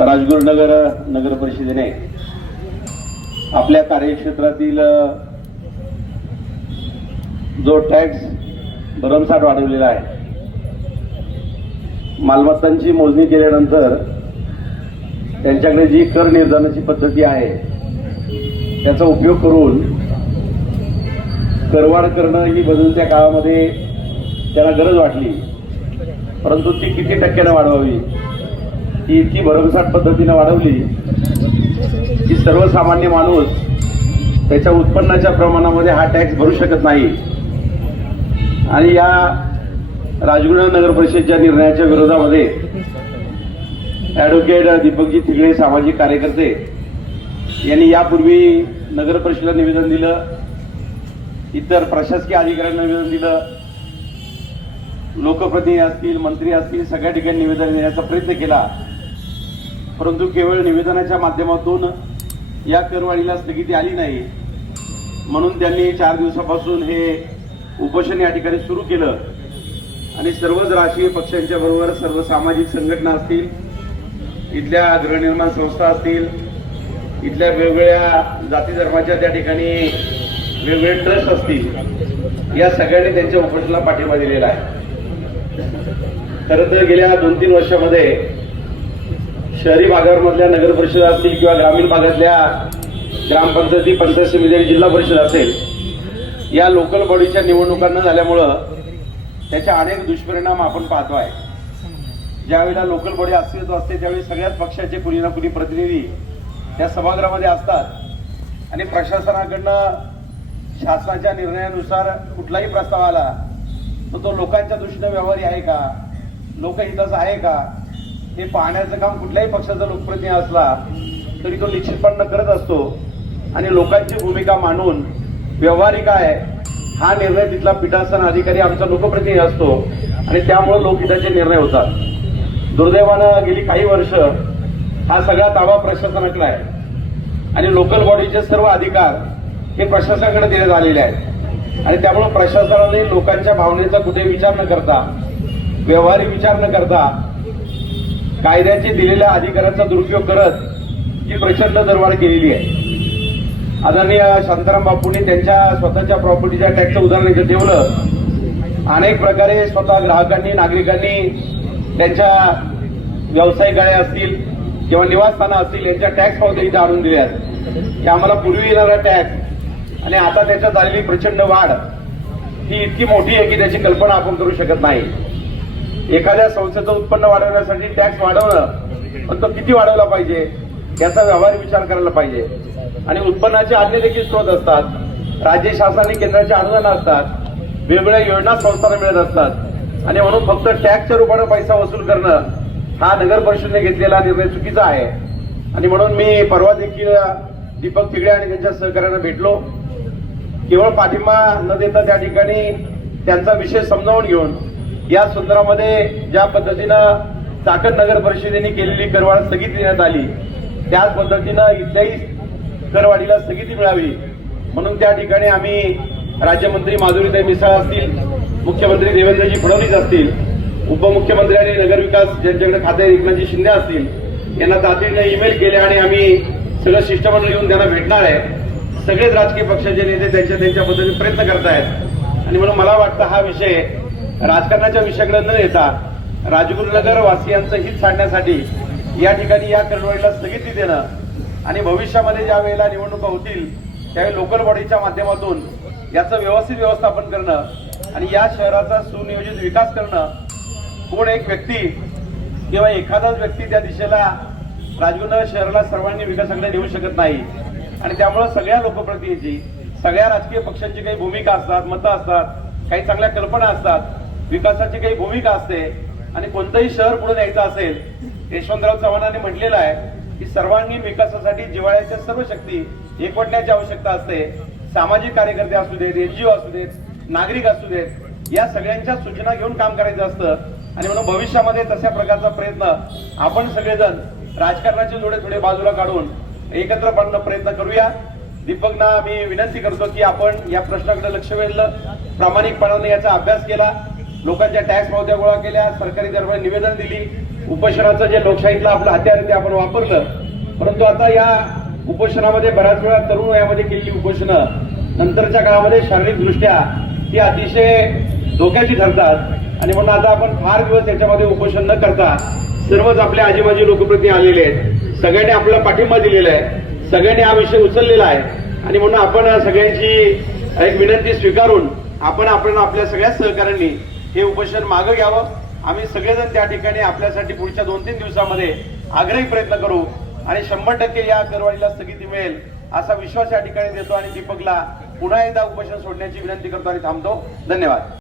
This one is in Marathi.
राजगुरुनगर नगर परिषदेने आपल्या कार्यक्षेत्रातील जो टॅक्स भरमसाठ वाढवलेला आहे मालमत्तांची मोजणी केल्यानंतर त्यांच्याकडे जी कर निर्धारणाची पद्धती आहे त्याचा उपयोग करून करवाढ करणं ही बदलत्या काळामध्ये त्यांना गरज वाटली. परंतु ती किती टक्क्यानं वाढवावी ती इतकी भरमसाठ पद्धतीनं वाढवली की सर्वसामान्य माणूस त्याच्या उत्पन्नाच्या प्रमाणामध्ये हा टॅक्स भरू शकत नाही. आणि या राजगुणा नगर परिषदच्या निर्णयाच्या विरोधामध्ये ॲडव्होकेट दीपकजी तिगडे सामाजिक कार्यकर्ते यांनी यापूर्वी नगर परिषदेला निवेदन दिलं इतर प्रशासकीय अधिकाऱ्यांना निवेदन दिलं लोकप्रतिनिधी असतील मंत्री असतील सगळ्या ठिकाणी निवेदन देण्याचा प्रयत्न केला. परंतु केवळ निवेदनाच्या माध्यमातून या करवाढीला स्थगिती आली नाही. म्हणून त्यांनी चार दिवसापासून हे उपोषण या ठिकाणी सुरू केलं. आणि सर्वच राजकीय पक्षांच्या बरोबर सर्व सामाजिक संघटना असतील इथल्या गृहनिर्माण संस्था असतील इथल्या वेगवेगळ्या जाती धर्माच्या त्या ठिकाणी वेगवेगळे ट्रस्ट असतील या सगळ्यांनी त्यांच्या उपोषणाला पाठिंबा दिलेला आहे. खरं तर गेल्या दोन तीन वर्षामध्ये शहरी भागामधल्या नगर परिषद असतील किंवा ग्रामीण भागातल्या ग्रामपंचायती पंचायत समिती आणि जिल्हा परिषद असेल या लोकल बॉडीच्या निवडणुकांना झाल्यामुळं त्याचे अनेक दुष्परिणाम आपण पाहतो आहे. ज्यावेळेला लोकल बॉडी अस्तित्व असते त्यावेळी सगळ्याच पक्षाचे कुणी ना कुणी प्रतिनिधी त्या सभागृहामध्ये असतात. आणि प्रशासनाकडनं शासनाच्या निर्णयानुसार कुठलाही प्रस्ताव आला तर तो लोकांच्या दृष्टीनं व्यवहारी आहे का? लोकहिताचा आहे का? ते पाहण्याचं काम कुठल्याही पक्षाचा लोकप्रतिनिधी असला तरी तो निश्चितपणे करत असतो. आणि लोकांची भूमिका मांडून व्यवहारिक आहे हा निर्णय तिथला पीठासन अधिकारी आमचा लोकप्रतिनिधी असतो. आणि त्यामुळे लोकहिताचे निर्णय होतात. दुर्दैवानं गेली काही वर्ष हा सगळा ताबा प्रशासनाकडे आहे. आणि लोकल बॉडीचे सर्व अधिकार हे प्रशासनाकडे देण्यात आलेले आहेत. आणि त्यामुळे प्रशासनाने लोकांच्या भावनेचा कुठे विचार न करता व्यवहारिक विचार न करता कायद्याचे दिलेल्या अधिकारांचा दुरुपयोग करत ही प्रचंड दरवाढ केलेली आहे. आदरणीय शांताराम बापूंनी त्यांच्या स्वतःच्या प्रॉपर्टीच्या टॅक्सचं उदाहरण इथं ठेवलं. अनेक प्रकारे स्वतः ग्राहकांनी नागरिकांनी त्यांच्या व्यावसायिक गाड्या असतील किंवा निवासस्थानं असतील यांच्या टॅक्स पावत्या इथं आणून दिल्या की आम्हाला पूर्वी येणारा टॅक्स आणि आता त्याच्यात झालेली प्रचंड वाढ ही इतकी मोठी आहे की त्याची कल्पना आपण करू शकत नाही. एखाद्या संस्थेचं उत्पन्न वाढवण्यासाठी टॅक्स वाढवणं पण तो किती वाढवला पाहिजे? याचा व्यवहार विचार करायला पाहिजे. आणि उत्पन्नाचे अन्य देखील स्रोत असतात. राज्य शासन केंद्राचे अनुदान असतात. वेगवेगळ्या योजना संस्थांना मिळत असतात. आणि म्हणून फक्त टॅक्सच्या रूपाने पैसा वसूल करणं हा नगर परिषदेने घेतलेला निर्णय चुकीचा आहे. आणि म्हणून मी परवा देखील दीपक तिगडे आणि त्यांच्या सहकार्यानं भेटलो. केवळ पाठिंबा न देता त्या ठिकाणी त्यांचा विषय समजावून घेऊन या सुंदरामध्ये ज्या पद्धतीनं चाकण नगर परिषदेने केलेली करवाढ स्थगित देण्यात आली त्याच पद्धतीनं इथल्याही करवाढीला स्थगिती मिळावी. म्हणून त्या ठिकाणी आम्ही राज्यमंत्री माधुरीताई मिसाळ असतील मुख्यमंत्री देवेंद्रजी फडणवीस असतील उपमुख्यमंत्री आणि नगरविकास ज्यांच्याकडे खाते एकनाथजी शिंदे असतील यांना तातडीने ईमेल केले आणि आम्ही सगळं शिष्टमंडळ येऊन त्यांना भेटणार आहे. सगळेच राजकीय पक्षाचे नेते त्यांच्या त्यांच्या पद्धतीने प्रयत्न करतायत. आणि म्हणून मला वाटतं हा विषय राजकारणाच्या विषयाकडे न येता राजगुरुनगर वासियांचं हित साधण्यासाठी या ठिकाणी या करडवाडीला स्थगिती देणं आणि भविष्यामध्ये ज्या वेळेला निवडणुका होतील त्यावेळी लोकल बॉडीच्या माध्यमातून याचं व्यवस्थित व्यवस्थापन करणं आणि या शहराचा सुनियोजित विकास करणं कोण एक व्यक्ती किंवा एखादाच व्यक्ती त्या दिशेला राजगुरुनगर शहराला सर्वांनी विकासाकडे नेऊ शकत नाही. आणि त्यामुळं सगळ्या लोकप्रतिनिधी सगळ्या राजकीय पक्षांची काही भूमिका असतात मतं असतात काही चांगल्या कल्पना असतात विकासाची काही भूमिका असते आणि कोणतंही शहर पुढे न्यायचं असेल यशवंतराव चव्हाणांनी म्हटलेलं आहे की सर्वांगीण विकासासाठी जिव्हाळ्याच्या सर्व शक्ती एकवटण्याची आवश्यकता असते. सामाजिक कार्यकर्ते असू देत एनजीओ असू देत नागरिक असू देत या सगळ्यांच्या सूचना घेऊन काम करायचं असतं. आणि म्हणून भविष्यामध्ये तशा प्रकारचा प्रयत्न आपण सगळेजण राजकारणाचे जोडे थोडे बाजूला काढून एकत्र एकत्रपणे प्रयत्न करूया. दीपकना मी विनंती करतो की आपण या प्रश्नाकडे लक्ष वेधलं. प्रामाणिकपणाने याचा अभ्यास केला. लोकांच्या टॅक्स पावत्या गोळा केल्या सरकारी दरबारी निवेदन दिली उपोषणाचं जे लोकशाहीतलं आपलं हत्यार आहे ते आपण वापरलं. परंतु आता या उपोषणामध्ये बऱ्याच वेळा तरुण वयामध्ये केलेली उपोषणं नंतरच्या काळामध्ये शारीरिक दृष्ट्या ती अतिशय धोक्याची ठरतात. आणि म्हणून आता आपण फार दिवस याच्यामध्ये उपोषण न करता सर्वच आपल्या आजीबाजी लोकप्रती आलेले आहेत. सगळ्यांनी आपला पाठिंबा दिलेला आहे. सगळ्यांनी हा विषय उचललेला आहे. आणि म्हणून आपण सगळ्यांची एक विनंती स्वीकारून आपण आपण आपल्या सगळ्या सहकाऱ्यांनी हे उपोषण मागं घ्यावं. आम्ही सगळेजण त्या ठिकाणी आपल्यासाठी पुढच्या दोन तीन दिवसामध्ये आग्रही प्रयत्न करू आणि शंभर टक्के या करवाढीला स्थगिती मिळेल असा विश्वास या ठिकाणी देतो आणि दीपकला पुन्हा एकदा उपोषण सोडण्याची विनंती करतो आणि थांबतो. धन्यवाद.